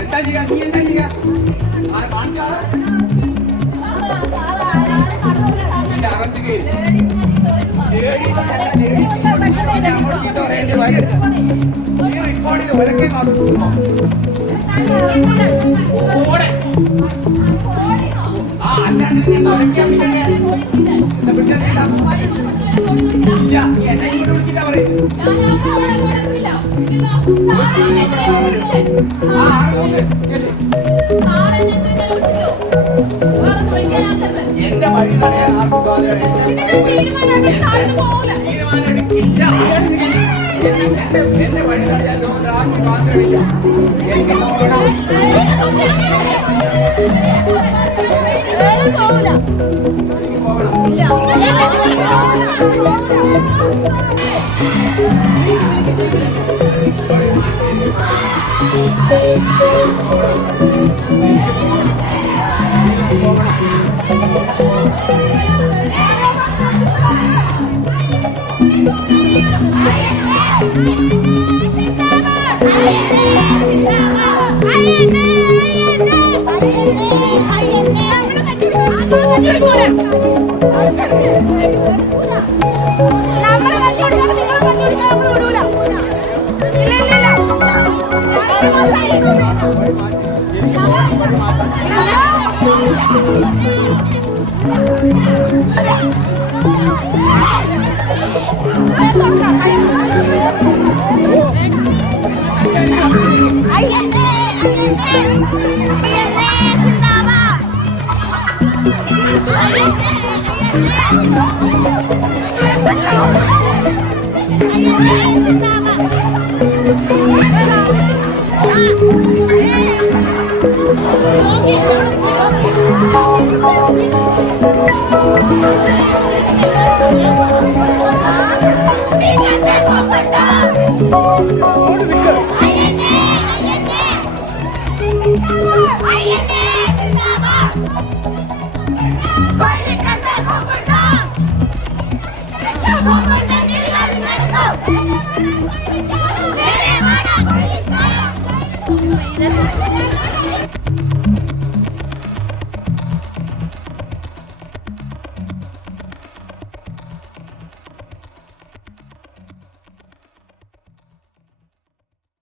എന്താ ചെയ്യാ നീ എന്താ ചെയ്യാ കാണിച്ചാള് അകത്ത് കയറി റെക്കോർഡ് ചെയ്ത് ഒരക്കെ ആ അല്ലാണ്ട് ഞാൻ ഒരക്കാൻ വിളിക്കണ്ടേ എന്താ പിടിച്ചാ ഇല്ല നീ എന്നെ ഇങ്ങോട്ട് വിളിച്ചിട്ടാ പറയുന്നത് എന്റെ വഴി തടയാൻ ആർക്കും എന്റെ വഴി തടയാൻ ആർക്കും സ്വാതന്ത്ര്യമില്ല എനിക്ക് Thank you.